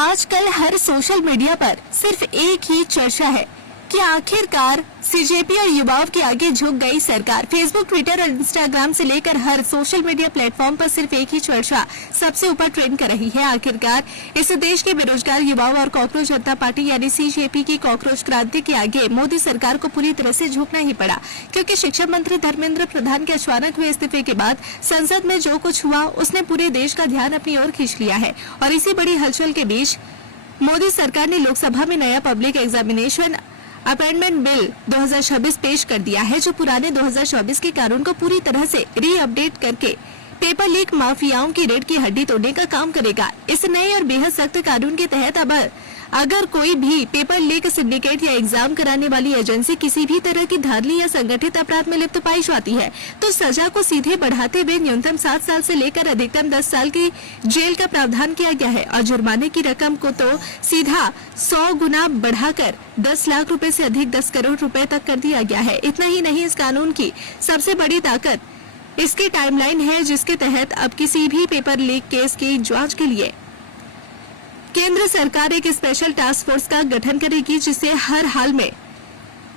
आजकल हर social media पर सिर्फ एक ही चर्चा है कि आखिरकार सीजेपी और युवाओं के आगे झुक गई सरकार। फेसबुक, ट्विटर और इंस्टाग्राम से लेकर हर सोशल मीडिया प्लेटफॉर्म पर सिर्फ एक ही चर्चा सबसे ऊपर ट्रेंड कर रही है। आखिरकार इस देश के बेरोजगार युवाओं और कॉकरोच जनता पार्टी यानी सीजेपी की कॉकरोच क्रांति के आगे मोदी सरकार को पूरी तरह से झुकना ही पड़ा, क्योंकि शिक्षा मंत्री धर्मेंद्र प्रधान के अचानक हुए इस्तीफे के बाद संसद में जो कुछ हुआ उसने पूरे देश का ध्यान अपनी ओर खींच लिया है। और इसी बड़ी हलचल के बीच मोदी सरकार ने लोकसभा में नया पब्लिक एग्जामिनेशन अमेंडमेंट बिल 2026 पेश कर दिया है, जो पुराने 2024 के कानून को पूरी तरह से रीअपडेट करके पेपर लीक माफियाओं की रीढ़ की हड्डी तोड़ने का काम करेगा। इस नए और बेहद सख्त कानून के तहत अब अगर कोई भी पेपर लीक सिंडिकेट या एग्जाम कराने वाली एजेंसी किसी भी तरह की धारली या संगठित अपराध में लिप्त पाई जाती है तो सजा को सीधे बढ़ाते हुए न्यूनतम 7 साल से लेकर अधिकतम 10 साल की जेल का प्रावधान किया गया है और जुर्माने की रकम को तो सीधा 100 गुना बढ़ाकर 10 लाख रुपए से अधिक 10 करोड़ रुपए तक कर दिया गया है। इतना ही नहीं, इस कानून की सबसे बड़ी ताकत इसकी टाइमलाइन है, जिसके तहत अब किसी भी पेपर लीक केस की जांच के लिए केंद्र सरकार एक स्पेशल टास्क फोर्स का गठन करेगी, जिसे हर हाल में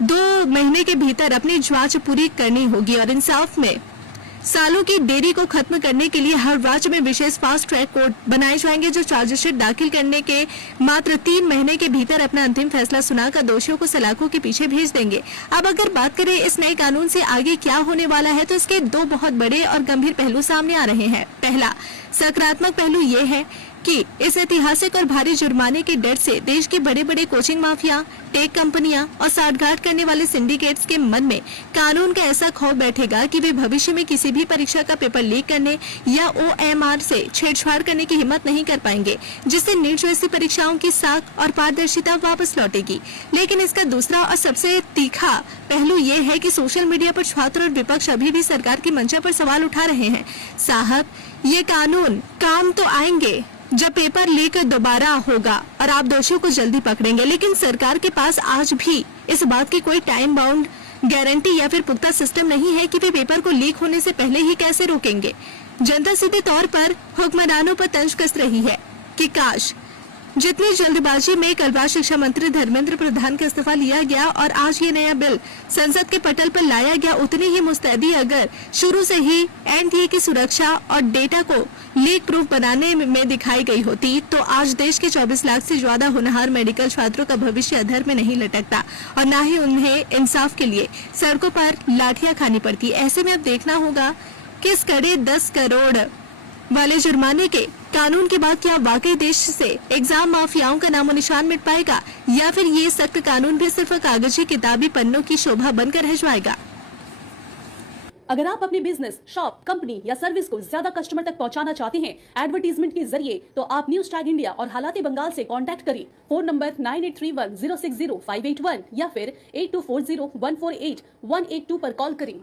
2 महीने के भीतर अपनी जांच पूरी करनी होगी और इंसाफ में सालों की देरी को खत्म करने के लिए हर राज्य में विशेष फास्ट ट्रैक कोर्ट बनाए जाएंगे, जो चार्जशीट दाखिल करने के मात्र 3 महीने के भीतर अपना अंतिम फैसला सुनाकर दोषियों को सलाखों के पीछे भेज देंगे। अब अगर बात करें इस नए कानून से आगे क्या होने वाला है, तो इसके 2 बहुत बड़े और गंभीर पहलू सामने आ रहे हैं। पहला सकारात्मक पहलू ये है कि इस ऐतिहासिक और भारी जुर्माने के डर से देश के बड़े बड़े कोचिंग माफिया, टेक कंपनियां और साठगांठ करने वाले सिंडिकेट्स के मन में कानून का ऐसा खौफ बैठेगा कि वे भविष्य में किसी भी परीक्षा का पेपर लीक करने या OMR से छेड़छाड़ करने की हिम्मत नहीं कर पाएंगे, जिससे नीट जैसी परीक्षाओं की साख और पारदर्शिता वापस लौटेगी। लेकिन इसका दूसरा और सबसे तीखा पहलू ये है कि सोशल मीडिया पर छात्र और विपक्ष अभी भी सरकार की मंशा पर सवाल उठा रहे हैं। साहब, ये कानून काम तो आएंगे जब पेपर लीक दोबारा होगा और आप दोषियों को जल्दी पकड़ेंगे, लेकिन सरकार के पास आज भी इस बात की कोई टाइम बाउंड गारंटी या फिर पुख्ता सिस्टम नहीं है कि वे पेपर को लीक होने से पहले ही कैसे रोकेंगे। जनता सीधे तौर पर हुक्मरानों पर तंज कस रही है कि काश जितनी जल्दबाजी में कल रात शिक्षा मंत्री धर्मेंद्र प्रधान का इस्तीफा लिया गया और आज ये नया बिल संसद के पटल पर लाया गया, उतनी ही मुस्तैदी अगर शुरू से ही NTA की सुरक्षा और डेटा को लीक प्रूफ बनाने में दिखाई गई होती तो आज देश के 24 लाख से ज्यादा होनहार मेडिकल छात्रों का भविष्य अधर में नहीं लटकता और न ही उन्हें इंसाफ के लिए सड़कों पर लाठियां खानी पड़ती। ऐसे में अब देखना होगा कि इस कड़े 10 करोड़ वाले जुर्माने के कानून के बाद क्या वाकई देश से एग्जाम माफियाओं का नामो निशान मिट पाएगा या फिर ये सख्त कानून भी सिर्फ कागजी किताबी पन्नों की शोभा बनकर रह जाएगा। अगर आप अपने बिजनेस, शॉप, कंपनी या सर्विस को ज्यादा कस्टमर तक पहुंचाना चाहते हैं एडवर्टीजमेंट के जरिए, तो आप न्यूज टैग इंडिया और हालाते बंगाल से कांटेक्ट करें। फोन नंबर 9831060581 या फिर 8240148182 पर कॉल करें।